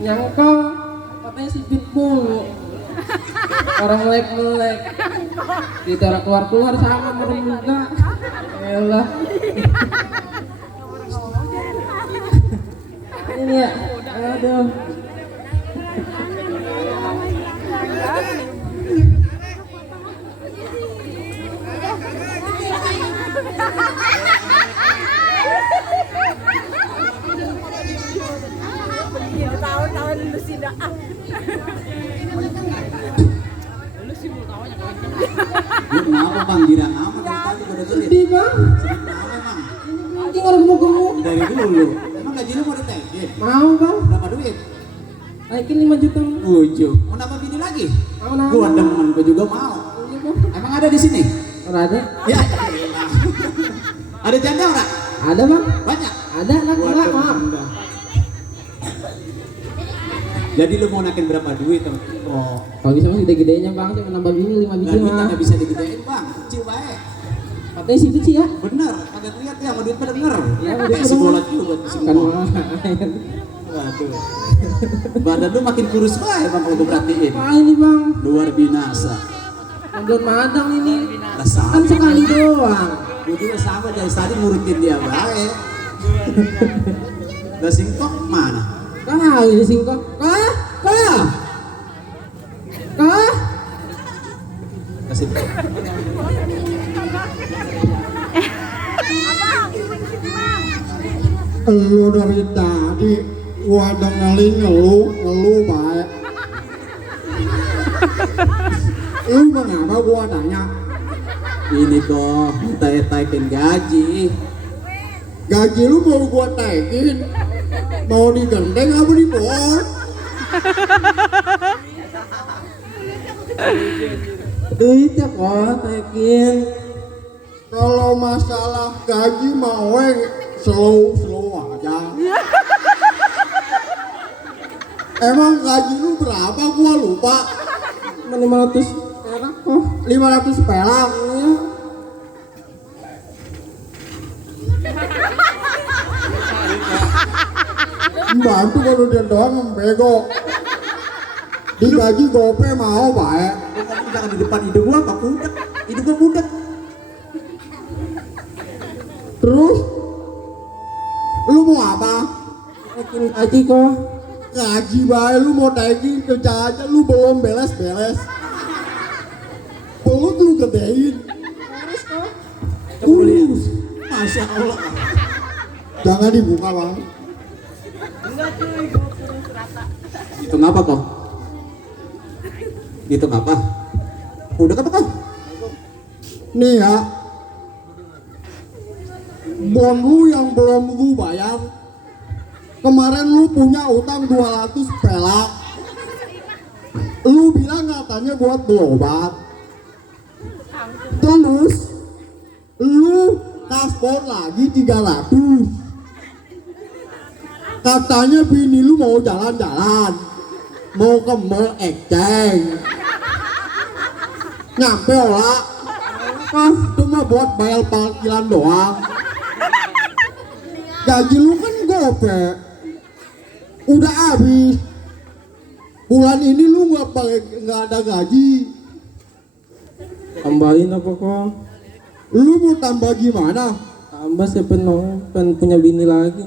nyangka katanya si Bit mulu orang melek kita orang keluar sama merem juga elah ini ya aduh Tahun-tahun lu sih dah. Lu sih mau tawanya kau. Lu kenapa bang? Girang amat dari tadi gue dengerin. sedih bang Kenapa emang? ini orang gemuk Dari dulu lu. Emang gaji lu mau ditaikin? mau bang Berapa duit? naikin 5 juta 7. Mau nambah bini lagi? mau nambah Gua demen, gua juga mau. iya bang Emang ada di sini? orang ada Ya. Ada janda enggak? ada bang Banyak. ada lah Gua enggak demen maaf dah. Jadi lu mau naikin berapa duit? Oh, kalau bisa mas gede-gedenya bang cuma nambah bini 5 biji duit mah nggak bisa digedein bang, kecil baik. katanya situ sih ya Bener, kagak lihat ya, mau duit pada denger. Ya, mau duit Si pada bolot juga di sini. kan mah Waduh. Badan lu makin kurus banget bang kalau gue perhatiin. apa ini bang Luar binasa. belum madang ini Lah sama. kan sekali doang Gue juga sama dari tadi ngurutin dia baik. Lah singkong mana? kali singkong kah Kasih. Lu dari tadi gua dengerin ngeluh baik. Lu mengapa gua tanya? Ini kok taikin gaji. Gaji lu mau gua taikin? Mau digandeng apa dipot? itu kok taikin Kalau masalah gaji mau slow aja. Emang gaji lu berapa gua lupa. 500 perak kok 500 perak. iya Bantu kalau dia doang bego. Digaji gope mau baik. Lu ngomong jangan di depan hidung gua apa budak? Hidung gua budak. Terus lu mau apa? taikin gaji kok Gaji baik lu mau naikin kerja aja lu belum beres-beres. Belum lu gedein. Urus. Masya Allah. Jangan dibuka bang. Itu ngapa kok? Itu ngapa? Udah apa kok? Nih ya. Bon lu yang belum lu bayar. Kemarin lu punya utang 200 perak. Lu bilang katanya buat berobat. Terus lu paspor lagi 300. Katanya bini lu mau jalan-jalan. Mau ke mall exchange. Nyampe olah. Cuma buat bayar parkiran doang. Gaji lu kan gope. Udah habis. Bulan ini lu nggak ada gaji. tambahin apa kok Lu mau tambah gimana? tambah saya pengen punya bini lagi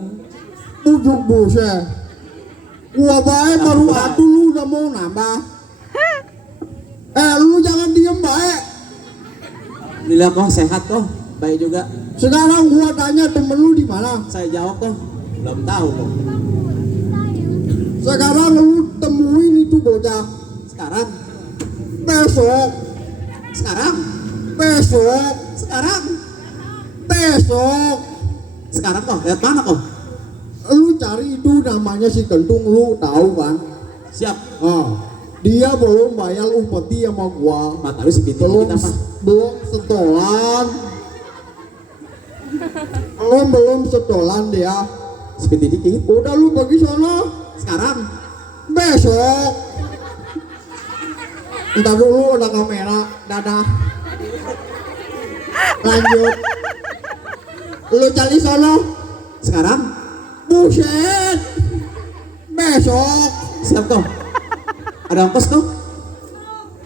Ujuk buset. Gua baik baru atuh lu udah mau nambah. Lu jangan diem baik. Alhamdulillah kok sehat kok. Baik juga. Sekarang gua tanya temen lu di mana? Saya jawab kok. Belum tahu kok. Sekarang lu temuin itu bocah. Sekarang. Besok. Sekarang. Besok. Sekarang. Besok. Sekarang kok. Lihat mana kok? Lu cari itu namanya si Kentung, lu tahu kan? Siap. Dia belum bayar upeti sama gua. Mata lu si binti Belum kita apa? belum setolan. Belum setolan dia. Si binti dikit. Udah lu pergi sana. Sekarang. Besok. Ntar dulu ada kamera. Dadah. Lanjut. Lu cari sana. Sekarang. Buset. Besok. Siap kau. Ada ongkos kau?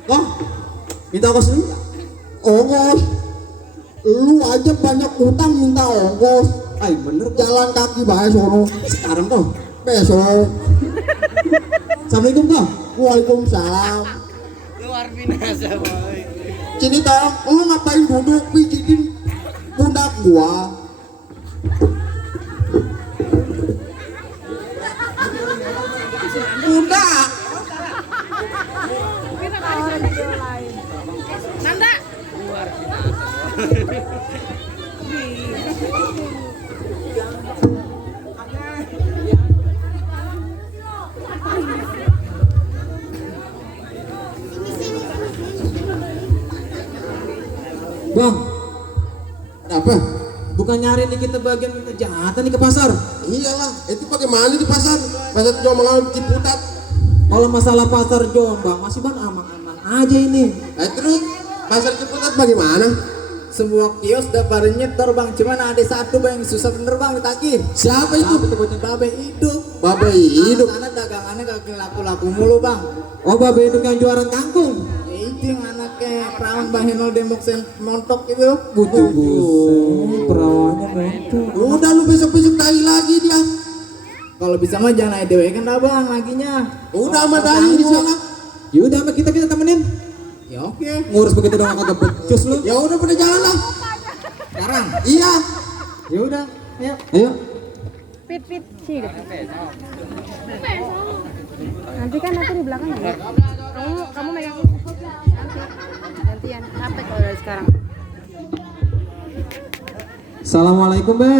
Kau? Minta ongkos dulu? Ongkos. Lu aja banyak utang minta ongkos. Ay, bener kau. Jalan kaki bahaya sono. Sekarang kau. Besok. Assalamualaikum kau. Waalaikumsalam. Luar biasa, boy. Sini tolong, lu ngapain duduk pijitin pundak gua? Pundak. Kita kasih video lain. Nanda. Luar biasa. Bang, Ada apa? bukan nyari nih kita bagian kejahatan nih ke pasar. Iyalah, itu bagaimana di pasar? Pasar Jombang Ciputat. Kalau masalah pasar Jombang masih bang aman-aman aja ini. Terus pasar Ciputat bagaimana? Semua kios udah pada nyetor bang, cuman ada satu bang yang susah bener bang ditagih. Siapa itu? Itu bocah babe hidup. Babe hidup. Sana dagangannya kagak laku-laku mulu bang. Oh babe hidup yang jualan kangkung. Itu yang anaknya perawan bang Henol Dembok sen montok itu. Buset, perawannya montok. Udah lu besok-besok tanya lagi dia. Kalau bisa mah jangan aja dewe kan dah bang laginya. Udah sama Dani di sana. Ya udah sama kita temenin. Ya oke. Ngurus begitu doang kagak becus lu. Ya udah pada jalan lah. Sekarang. Iya. Ya udah. Ayo. Ayo. Fit sih. Nanti kan aku di belakang ya. Kamu megang nanti gantian. Capek kalau dari sekarang. Assalamualaikum be.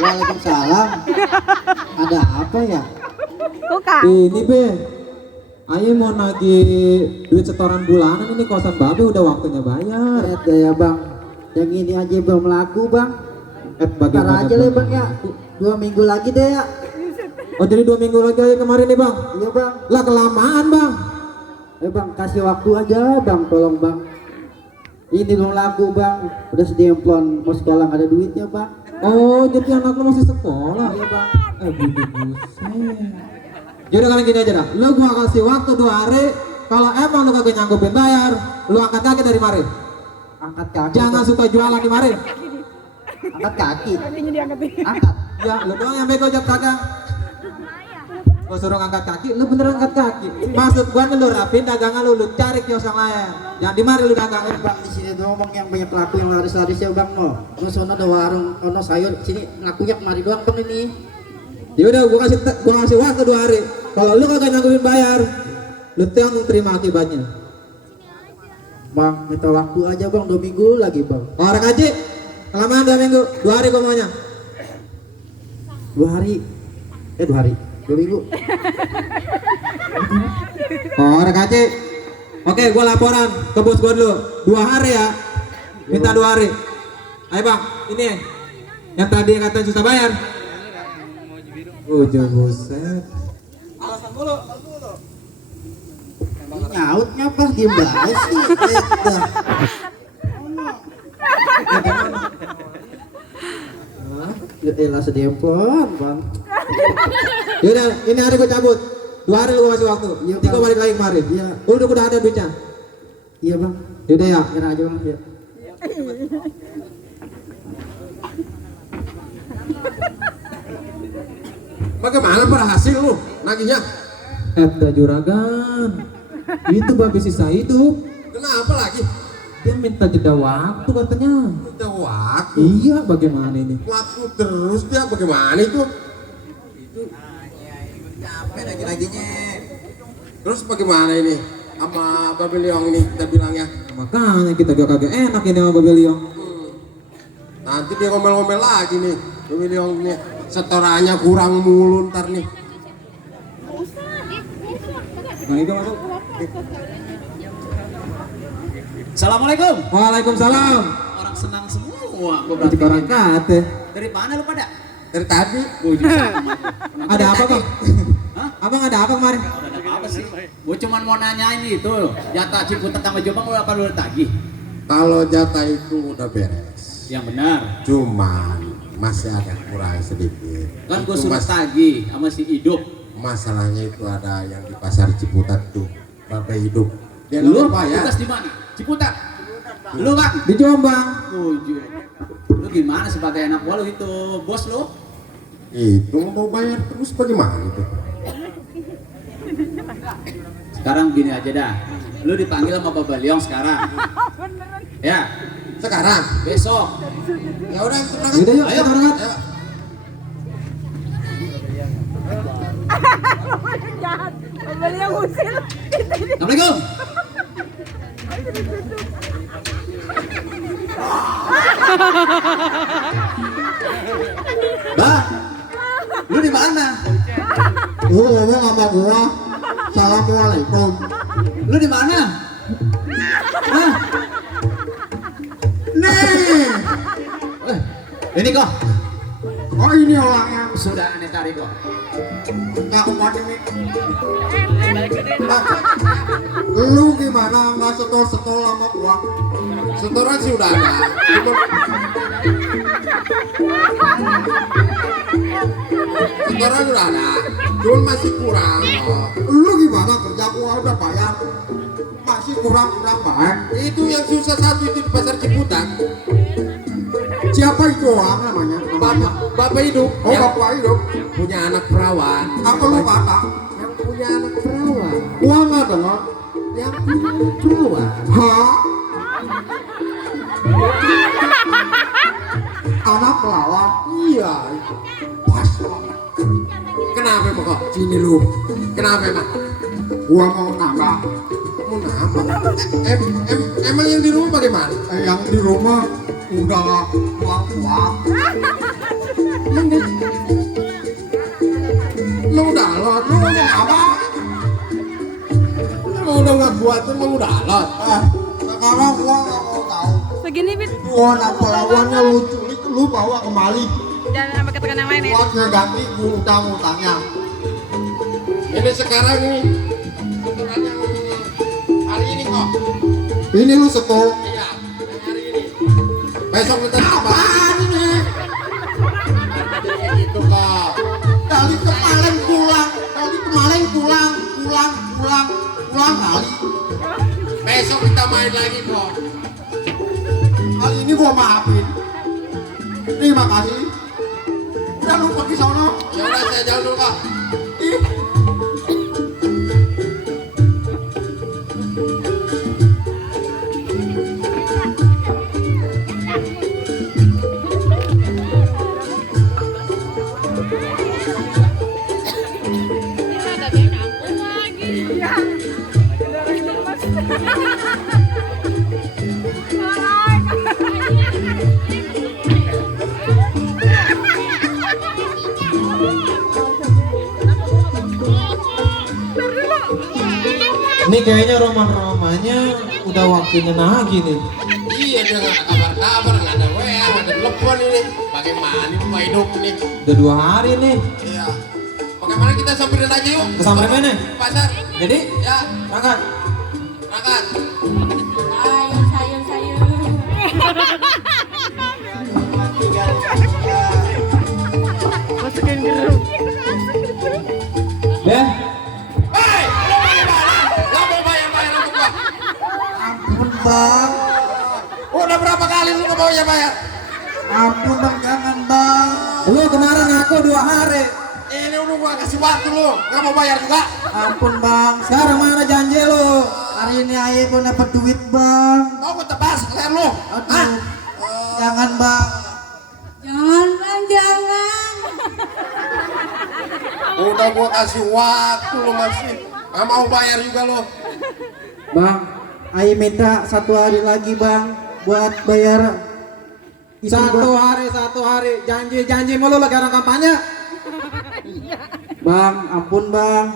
Waalaikumsalam. Ada apa ya? Bukan. Ini be. Ayo mau nagih duit setoran bulanan ini kosan babe udah waktunya bayar. Ada ya bang. Yang ini aja belum laku bang. Bagaimana Ntar aja lah Bang? bang ya. 2 minggu lagi deh ya. Oh jadi 2 minggu lagi aja kemarin nih bang. Iya bang. Lah kelamaan bang. Bang kasih waktu aja bang, tolong bang. Ini belum laku bang. Udah sedemplon mau sekolah nggak ada duitnya bang. Oh jadi anak lu masih sekolah. Iya bang. Buset. Yaudah kalian gini aja dah. Lu gua kasih waktu 2 hari. Kalau emang lu kagak nyanggupin bayar, lu angkat kaki dari mari. Angkat kaki. Jangan suka jualan di mari. Angkat kaki. Kakinya diangkatin. Angkat. Ya lu doang yang bego jam dagang. Gua suruh angkat kaki, lu bener angkat kaki. Maksud gua nih lu rapin dagangan lu cari kios yang lain. Jangan di mari lu dagang. Bang di sini doang bang yang banyak laku yang laris-laris ya bang no. No sono ada warung, ono sayur. Sini lakunya kemari doang bang ini. Ya udah gua kasih waktu 2 hari. Kalau lu kagak nyanggupin bayar, lu tanggung terima akibatnya. Bang minta waktu aja bang 2 minggu lagi bang. Orang aja kelamaan 2 minggu, 2 hari gua maunya. 2 hari. 2 hari. 2 minggu. Orang aja. Oke, gua laporan ke bos gua dulu. 2 hari ya. Minta 2 hari. Ayo bang, ini yang tadi katanya susah bayar. Buset. Alasan dulu. Nyautnya pas diem banget sih. Ya elah sedempon bang. Yaudah, ini hari gua cabut. 2 hari lu gua kasih waktu. Iya, Nanti gua Bang. balik lagi kemarin. Iya. Udah ada duitnya. Iya bang. Yaudah ya. Kira aja bang. Ya. Bagaimana berhasil lu nagihnya? Ada juragan. Itu babi sisa hidup. Kenapa lagi? Dia minta jeda waktu katanya. Udah waktu. Iya, bagaimana ini? Waktu terus dia bagaimana itu? Capek lagi-laginya. Terus bagaimana ini? Sama Babe Liong ini kita bilangnya. Makanya kita gak kagak enak ini sama Babe Liong. Nanti dia ngomel-ngomel lagi nih. Babe Liong ini setorannya kurang mulu ntar nih. Nah, itu masuk. Assalamualaikum. Waalaikumsalam. Orang senang semua. Itu orang kate. Dari mana lu pada? Dari tadi. Ada apa bang? Abang ada apa kemarin? Ada apa sih? Gue cuman mau nanya ini itu jatah Ciputat sama Jombang lu apa lu tagih? Kalau jatah itu udah beres. Yang benar. Cuman masih agak kurang sedikit. Kan gue Itu suruh tagih sama si hidup. masalahnya itu ada yang di pasar Ciputat tuh, Bapak hidup. Dia Lu nggak bayar. tugas di mana? Ciputat. Lu Bang. Di Jombang. Tujuh. Lu gimana sebagai anak gua lu itu, bos lu? Itu mau bayar terus bagaimana itu? Sekarang gini aja dah. Lu dipanggil sama Bapak Leong sekarang. Ya, Sekarang? besok. Ya udah, Yaudah yuk, Ayo. kita berangkat. Ayo. Jahat. Beli yang usil. Assalamualaikum. Bang, lu di mana? Lu ngomong sama gua, assalamualaikum. Lu di mana? Hah? Nih, Ini kok. oh ini orangnya. Sudah aneh tarik kok. Nggak kuat ini. Lu gimana nggak setol-setol sama gua? Setoran sih udah ada. Setoran udah ada. Cuman masih kurang. Oh. Lu gimana kerja gua udah bayar? Masih kurang bayar. Itu yang susah satu itu di pasar Ciputat. Siapa itu orang namanya? Bapak hidup. Oh yang bapak hidup. punya anak perawan. Apa lu kata? Yang punya anak perawan. Gua nggak dengar. Yang punya anak perawan. Hah? Anak pelawak? Iya. Pas. Kenapa emang kok? Sini lu. Kenapa emang? Gua mau nambah. Mau nambah? Emang yang di rumah bagaimana? Yang di rumah udah uang. Lu udah lot. Lu ngomong apa? Lu udah nggak kuat emang udah lot. Sekarang gua nggak mau tahu. Segini Bit. Gua anak pelawannya lu culik, lu bawa kembali. Jangan sampai ketekan yang lain ya. Gua ganti gua utang-utangnya. Ini sekarang nih. Setoran yang hari ini kok. Ini lu setor. Iya. Yang hari ini. Besok minta tambah. Apaan ini? Itu kok. Dari kemarin pulang kali. Besok kita main lagi kok. Kali ini gua maafin. Terima kasih. Udah lu pergi sono. Ya udah saya jalan dulu kok. Ih. Ini kayaknya roman-romannya udah waktunya nagih nih. Iya dia nggak ada kabar-kabar, nggak ada WA, nggak ada telepon ini. Bagaimana ini Pak hidup ini? Udah 2 hari nih. Iya. Bagaimana kita samperin aja yuk? Kesamperin mana? Pasar. Jadi, Ya, berangkat. berangkat. Masukin geruk. Ben, Hei, lu bagaimana? Nggak mau bayar untuk gua. Ampun bang. Udah berapa kali lu nggak mau bayar? Ampun bang, jangan bang. lu kemarin aku 2 hari. Ini udah gua kasih waktu lu, nggak mau bayar juga. Ampun bang. Sekarang mana janji lu? Hari ini ayah pun dapat duit bang. Mau gua tebas leher lu. Hah? Jangan bang. Jangan Bang, jangan. Udah gua kasih waktu lu masih nggak mau bayar juga lu. Bang, Ayo minta 1 hari lagi bang buat bayar. Itu Satu gua- hari, janji mulu lagi orang kampanye. Bang, ampun bang.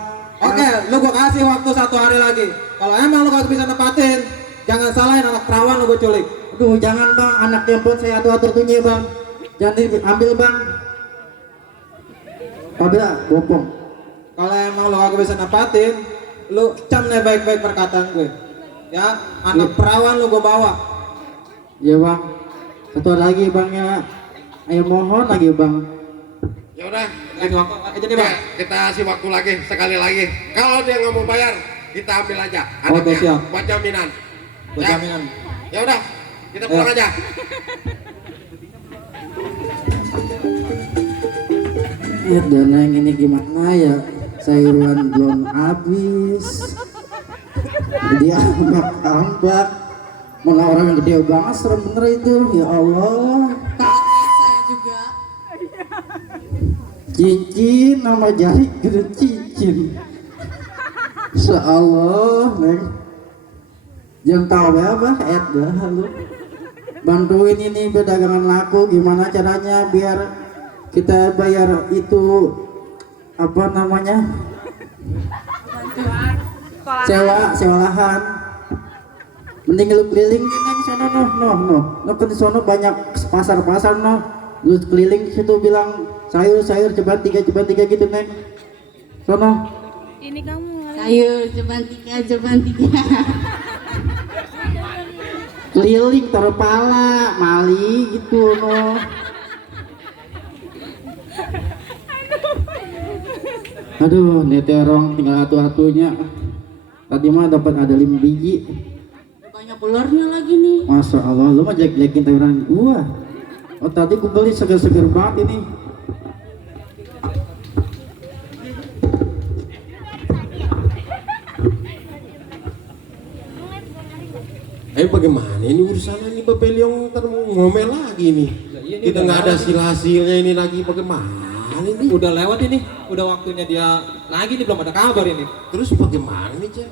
Oke, lu gua kasih waktu 1 hari lagi. Kalau emang lu gak bisa nepatin, jangan salahin anak perawan lu gua culik. Aduh jangan bang, anak jemput saya atur tunya bang. Jangan diambil bang. Ada bopong. Kalau emang lu gak bisa nepatin, lu cam nih baik-baik perkataan gue. Ya, anak perawan lu gua bawa. Iya bang. 1 hari lagi bang ya. Ayo mohon lagi bang. Ya udah, Lagi waktu aja nih bang. kita kasih waktu lagi sekali lagi. Kalau dia nggak mau bayar, kita ambil aja Oke, anaknya siap. buat jaminan. Buat Ya. jaminan. Ya udah, kita pulang aja. Ya dana yang ini gimana ya? Sayuran belum habis. Dia ambak-ambak. Mana orang yang gede banget serem bener itu. Ya Allah. Cincin nama jari gede cincin. Seallah neng. Jangan tahu ya apa dah lu. Bantuin ini perdagangan laku gimana caranya biar kita bayar itu apa namanya? Sewa lahan. Mending lu keliling di sana no kan di sana banyak pasar no. Lu keliling di situ bilang sayur ceban tiga gitu neng. Sono. Ini kamu. Sayur ceban tiga. Keliling taruh pala, mali gitu no. Aduh, neterong tinggal atunya. Tadi mah dapat ada 5 biji. Banyak ularnya lagi nih. Masya Allah, lu mah jelek-jelekin sayuran gua. Oh tadi gua beli seger-seger banget ini. Bagaimana ini urusan ini Bapak Leong ntar mau ngomel lagi nih. Kita nggak ada hasilnya ini lagi bagaimana ini? Udah lewat ini, udah waktunya dia lagi nih, belum ada kabar ini. Terus bagaimana nih Cak?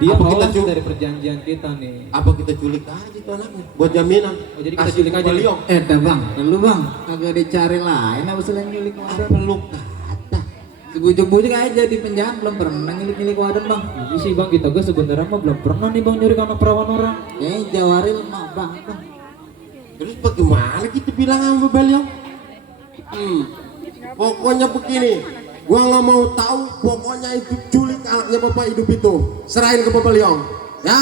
Dia Apa kita lolos cu- dari perjanjian kita nih. Apa kita culik aja tuh anaknya buat jaminan? Oh, jadi kita Kasih culik aja Bapak nih. Leong. Bang, lu bang, kagak dicari lain apa selain nyulik wadan? Peluk kata. Sebujuk-bujuk aja di penjara belum pernah nyulik wadan bang. Iya sih bang, kita gue sebenarnya mah belum pernah nih bang nyuri anak perawan orang. Kayaknya Jawaril mah bang. Terus bagaimana kita bilang sama Bapak Leong? Pokoknya begini, gua nggak mau tahu. Pokoknya itu culik anaknya Bapak hidup itu, serahin ke Bapak Leong, ya?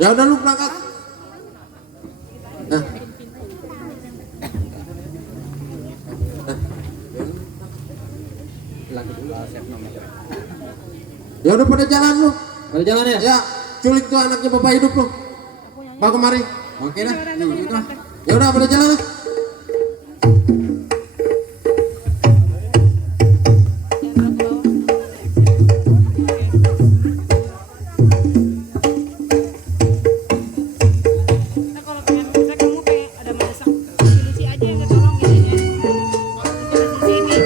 Ya udah lu berangkat. Nah. Ya udah pada jalan lu. Pada jalan ya? Ya, culik tuh anaknya Bapak hidup lu. Bawa kemari. Oke dah. Ya udah pada jalan lah. Nah, kalau pengen bisa kamu kayak ada masak sini aja yang ketolong gini. Kalau di sini.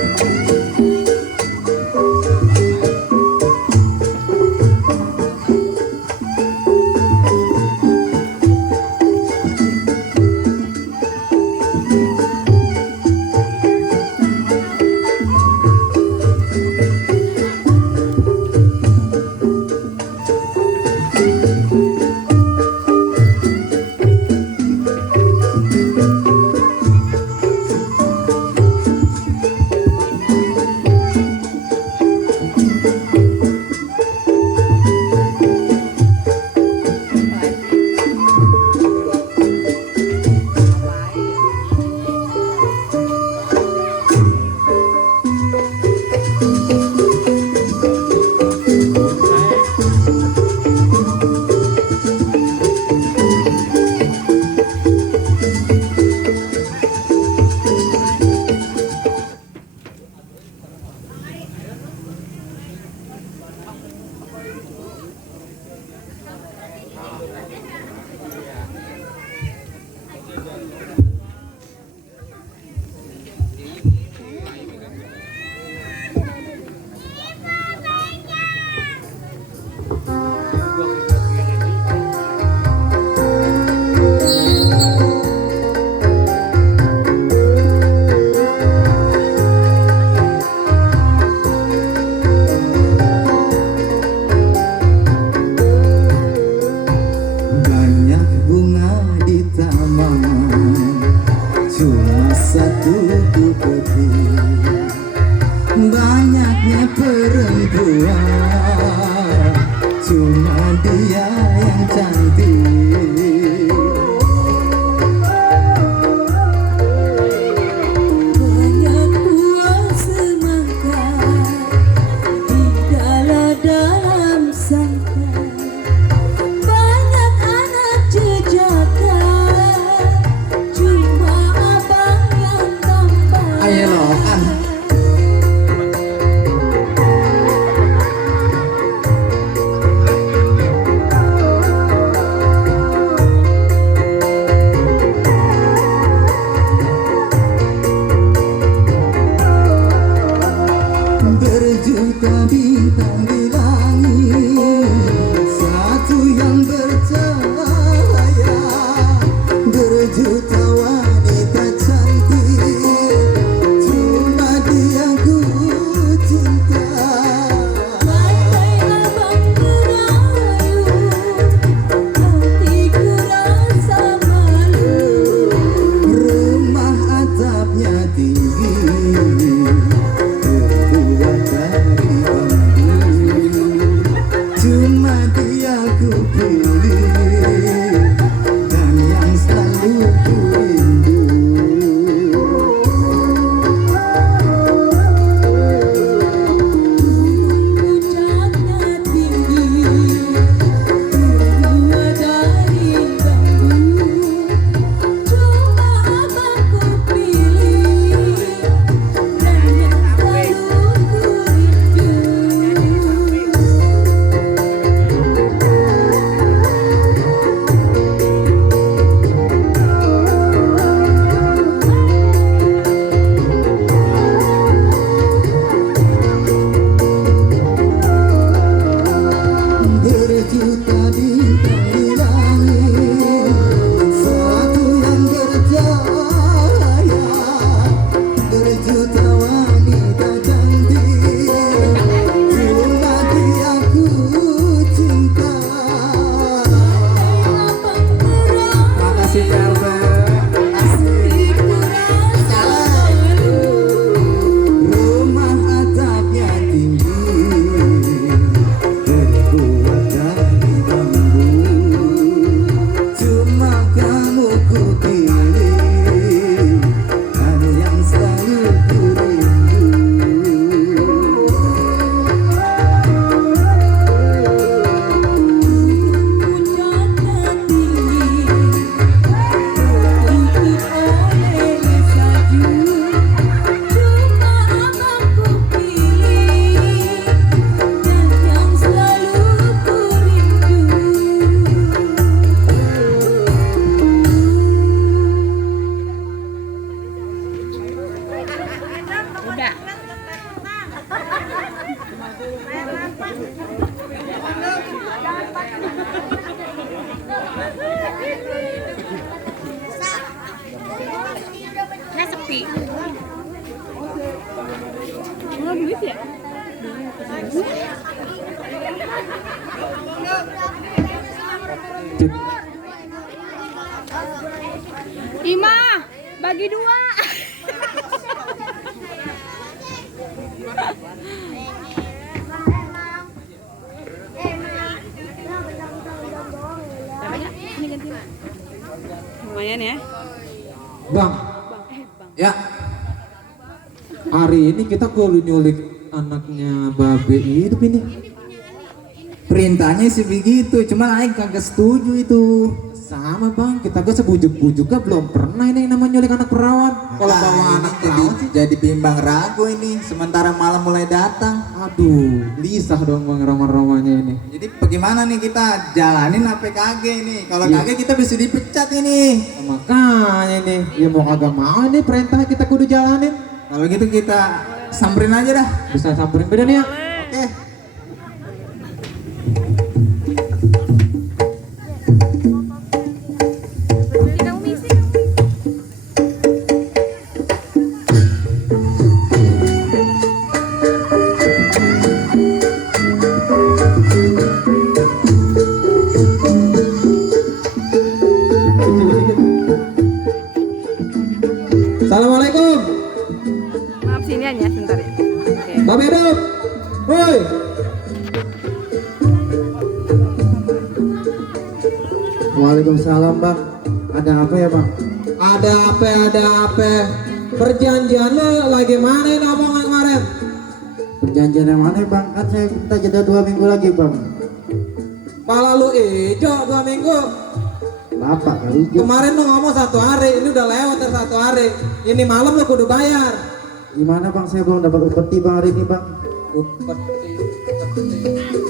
kopi. Mau duit ya? Ima, bagi 2. Lumayan ya. Bang, ya. Hari ini kita kudu nyulik anaknya Babe hidup ini. Perintahnya sih begitu, cuman aing kagak setuju itu. Sama bang, kita gak sebujuk-bujuk gak belum pernah ini yang namanya nyulik anak perawan. Kalau bawa anak perawan sih jadi bimbang ragu ini, sementara malam mulai datang. aduh, lisah dong bang ramah-ramahnya ini. Jadi bagaimana nih kita jalanin apa kagak ini? Kalau Iya. kagak kita bisa dipecat ini. Makanya nih, ya mau kagak mau ini perintah kita kudu jalanin. Kalau gitu kita samperin aja dah. Bisa samperin beda nih ya. Oke. Kamu misi. Assalamualaikum, Maaf sinian ya sebentar ya. Oke. Babe hidup. Woi. Waalaikumsalam bang. Ada apa ya bang? Ada apa? Perjanjian lo lagi mana ini omongan kemarin? Perjanjian yang mana bang? Kan saya minta jeda 2 minggu lagi bang. Pala lu ijo 2 minggu. Bapak kali itu. Kemarin lu ngomong 1 hari, ini udah lewat dari 1 hari. Ini malam lu kudu bayar. Gimana bang? Saya belum dapat upeti bang hari ini bang.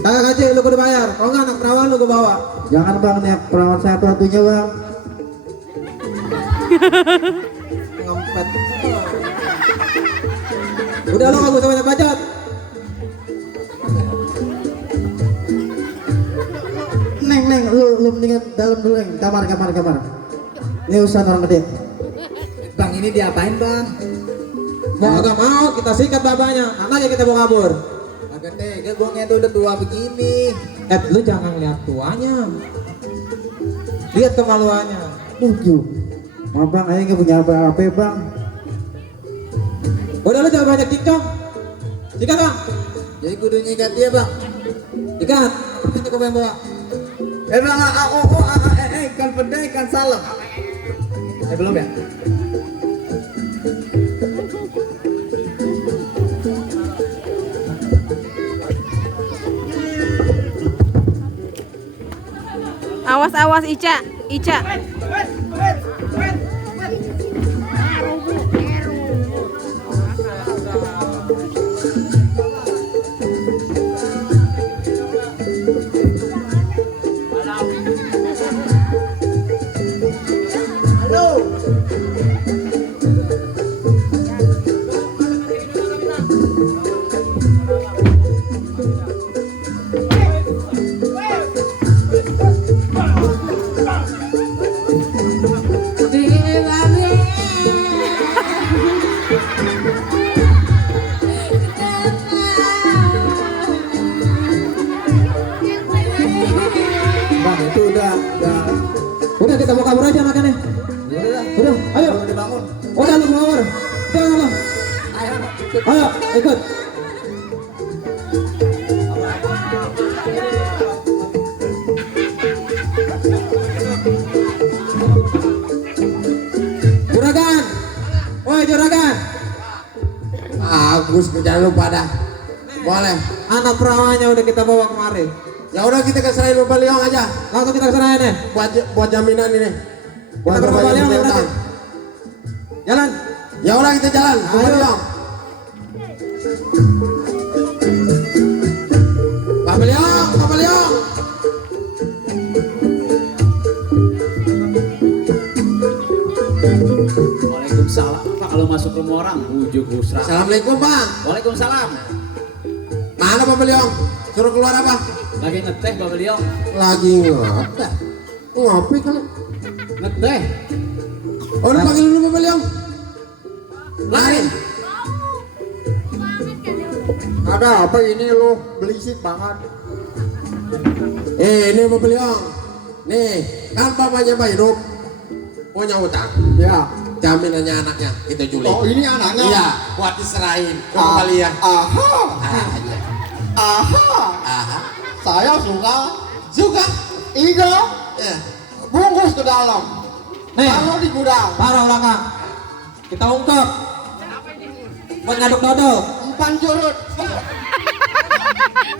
Kagak gaji lu kudu bayar. Kalau nggak anak perawan lu gue bawa. Jangan bang, nih perawat satu-satunya bang. Ngempet. Udah lu gak usah banyak bacot. Neng, lu mendingan dalam dulu neng. Kamar. Ini urusan orang gede. Bang, ini diapain bang? Mau gak mau kita sikat babanya. Anaknya kita bawa kabur. Agak tega gongnya tuh udah tua begini. Lu jangan lihat tuanya. Lihat kemaluannya. Tujuh. Maaf bang, saya nggak punya apa-apa bang. Udah lu jangan banyak cincong. Sikat bang. Jadi kudu nyikat dia bang. Sikat. Ini kau yang bawa. Bang, ikan peda, ikan salem. Belum ya? Awas Ica. Bang, itu udah. Udah kita mau kabur aja makannya. Udah, ayo. Udah bangun. Udah lu kabur. Jangan lu. Ayo, ikut. Juragan. Woi, juragan. Bagus kerjaan lu pada. Boleh. Anak perawannya udah kita bawa kemari. Ya udah kita keserahin Bapak Liong aja. Langsung kita kesana nih. Buat jaminan ini. Buat Kita Bapak berapa Liong Liong, berapa? berarti? Jalan. Ya udah kita jalan. Bapak Ayo. Liong. Bapak Liong. Waalaikumsalam. Pak kalau masuk rumah orang bujuk busra. Assalamualaikum Bang. Waalaikumsalam. Mana Bapak Liong? Suruh keluar apa? Lagi ngeteh Bapak Beliau. Lagi ngeteh. Ngopi kali. Ngeteh. Oh, udah panggil dulu Bapak Liong. Apa ini lu berisik banget? Ini Babeliong. Nih, kan bapaknya Pak Hidup punya utang. Ya. Jaminannya anaknya kita culik. Oh ini anaknya? Iya, buat diserahin ke kembalian. Aha. Aja. Aha. Aha. Saya suka. Juga. Iga. Ya. Bungkus ke dalam. Nih, Taruh di gudang. para ulangga. Kita ungkap. Buat ngaduk dodol. Empan curut.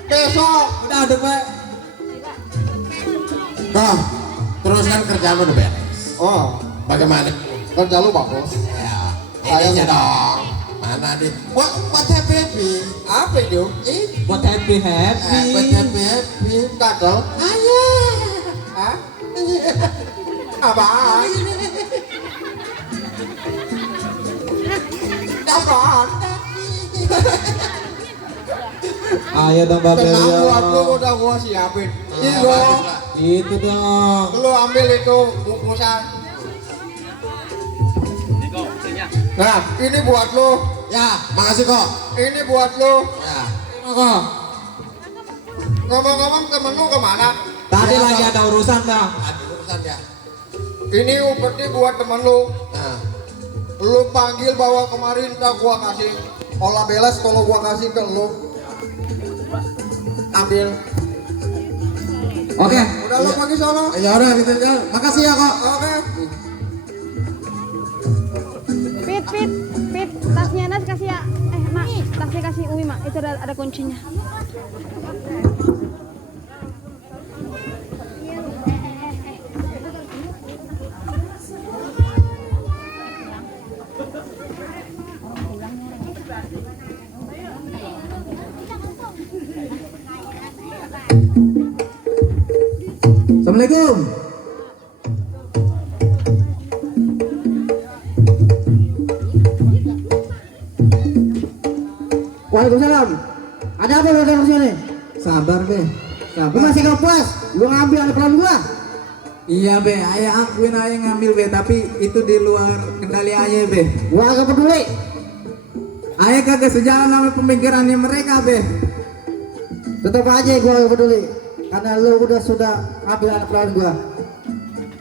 Besok. Udah aduk we. Nah, terus kan kerjaan udah beres. Oh, Bagaimana? kerja lu bagus. Ya, Saya ininya mau- dong. Mana di? Buat happy. Apa itu? Buat happy. Buat happy. Kadal. Ayah. Hah? Apaan? Apaan? Ayo dong Tenang, Babeliong. buat lu udah gua siapin. Ini lo, Bagus, Pak. Itu dong. lu ambil itu bungkusan. Nah, ini buat lu. Ya, makasih kok. Ini buat lu. Ya. Kok. Ngomong-ngomong temen lu kemana? Tadi lagi ada urusan dah. Ada urusan ya. Ini upeti buat temen lu. Nah, Lu panggil bawa kemarin, tak gua kasih. Olah belas kalau gua kasih ke lu. Ambil. Oke. Udah lu pergi sono. ya udah gitu ya. Makasih ya kok. Oke. Pit, tasnya Nas kasih ya. Mak, tasnya kasih Umi, Mak. Itu ada kuncinya. Assalamualaikum. Waalaikumsalam. Ada apa lu datang sini? Sabar be. Lu masih gak puas? Lu ngambil anak peran gua? Iya be, ayah akuin ayah ngambil be, tapi itu di luar kendali ayah be. Gua agak peduli. Ayah kagak sejalan sama pemikirannya mereka be. Tetap aja gua agak peduli. Karena lu sudah ngambil anak peran gua.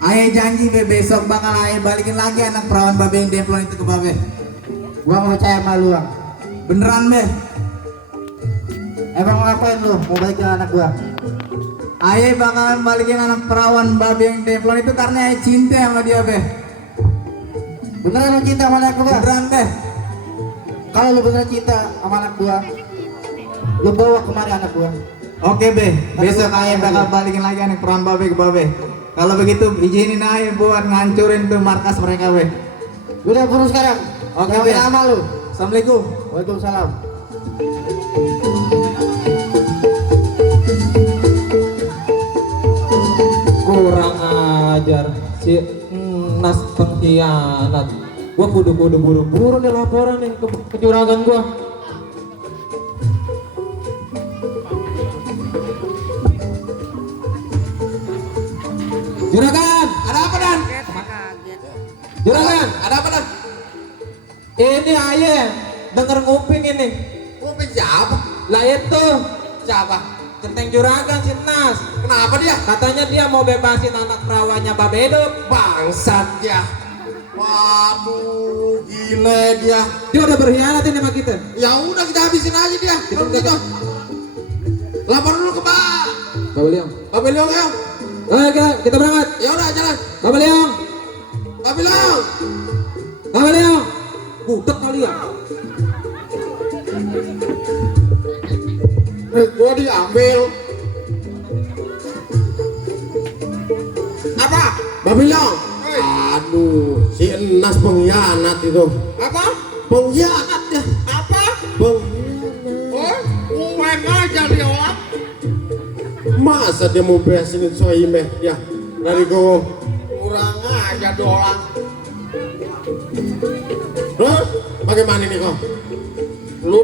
Ayah janji be, besok bakal ayah balikin lagi anak perawan babe yang demplon itu ke babe. Gua mau percaya sama lu, Bang. Beneran be. Emang mau ngapain lu? Mau balikin anak gua? Ayah bakalan balikin anak perawan babe yang demplon itu karena ayah cinta sama dia be. Beneran lu cinta sama anak gua? Beneran be. Kalau lu beneran cinta sama anak gua, lu bawa kemari anak gua. Oke be, besok ayah bakal balikin lagi anak perawan babe ke babe. Kalau begitu izinin ayah buat ngancurin tuh markas mereka be. Udah buru sekarang. Oke, Jangan Be. lama lu. Assalamualaikum. Waalaikumsalam. Kurang ajar si Nas pengkhianat. Gua kudu buru-buru nih laporan nih ke kecurangan gua. Juragan, ada apa Dan? Juragan, ada apa Dan? Ini ayah denger nguping ini. Nguping siapa? Lah itu Siapa? Genteng Juragan si Nas. Kenapa dia? Katanya dia mau bebasin anak perawannya Babe Hidup. Bangsat dia. Waduh, gile dia. Dia udah berkhianat ini sama kita. Ya udah kita habisin aja dia. Kalau gitu. Lapor dulu ke Pak. Babe Liang. Bapak Leong ya. Ayo kita berangkat. Ya udah jalan. Babe Liang. Bapak Leong. Babe Liang. Budak kali ya. Gua diambil. Apa? Bapak Leong. Aduh, si Enas pengkhianat itu. Apa? Pengkhianat ya. Apa? Pengkhianat. Oh, main aja dia orang. Masa dia mau bebasin Sohime ya dari go. Kurang aja doang. Terus bagaimana nih kok? Lu